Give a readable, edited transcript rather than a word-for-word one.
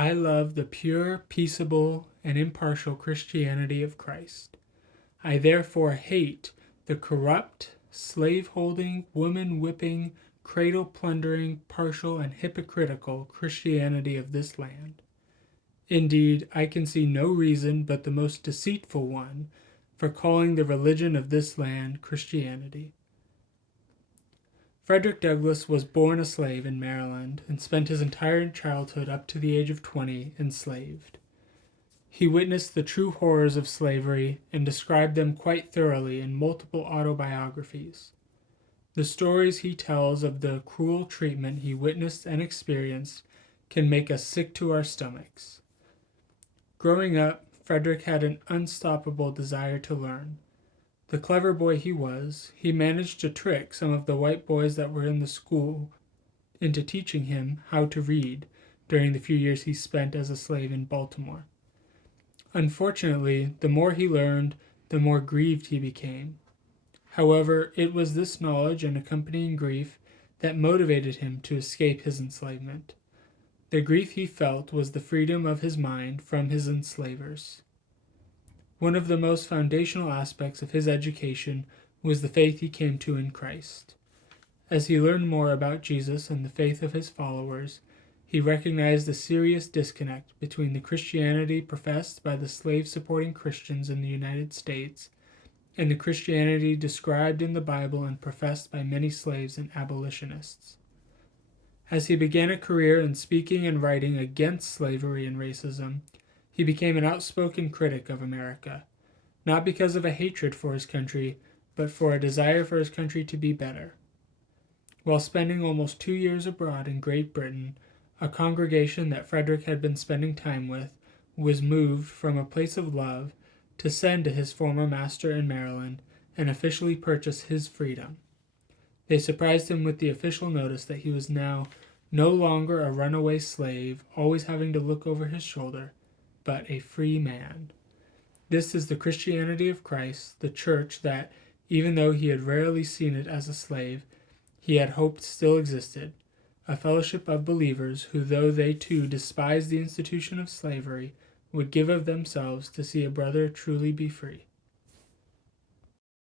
I love the pure, peaceable, and impartial Christianity of Christ. I therefore hate the corrupt, slave-holding, woman-whipping, cradle-plundering, partial, and hypocritical Christianity of this land. Indeed, I can see no reason but the most deceitful one for calling the religion of this land Christianity. Frederick Douglass was born a slave in Maryland and spent his entire childhood up to the age of 20 enslaved. He witnessed the true horrors of slavery and described them quite thoroughly in multiple autobiographies. The stories he tells of the cruel treatment he witnessed and experienced can make us sick to our stomachs. Growing up, Frederick had an unstoppable desire to learn. The clever boy he was, he managed to trick some of the white boys that were in the school into teaching him how to read during the few years he spent as a slave in Baltimore. Unfortunately, the more he learned, the more grieved he became. However, it was this knowledge and accompanying grief that motivated him to escape his enslavement. The grief he felt was the freedom of his mind from his enslavers. One of the most foundational aspects of his education was the faith he came to in Christ. As he learned more about Jesus and the faith of his followers, he recognized a serious disconnect between the Christianity professed by the slave-supporting Christians in the United States and the Christianity described in the Bible and professed by many slaves and abolitionists. As he began a career in speaking and writing against slavery and racism, he became an outspoken critic of America, not because of a hatred for his country, but for a desire for his country to be better. While spending almost 2 years abroad in Great Britain, a congregation that Frederick had been spending time with was moved from a place of love to send to his former master in Maryland and officially purchase his freedom. They surprised him with the official notice that he was now no longer a runaway slave, always having to look over his shoulder, but a free man. This is the Christianity of Christ, the church that, even though he had rarely seen it as a slave, he had hoped still existed, a fellowship of believers who, though they too despised the institution of slavery, would give of themselves to see a brother truly be free.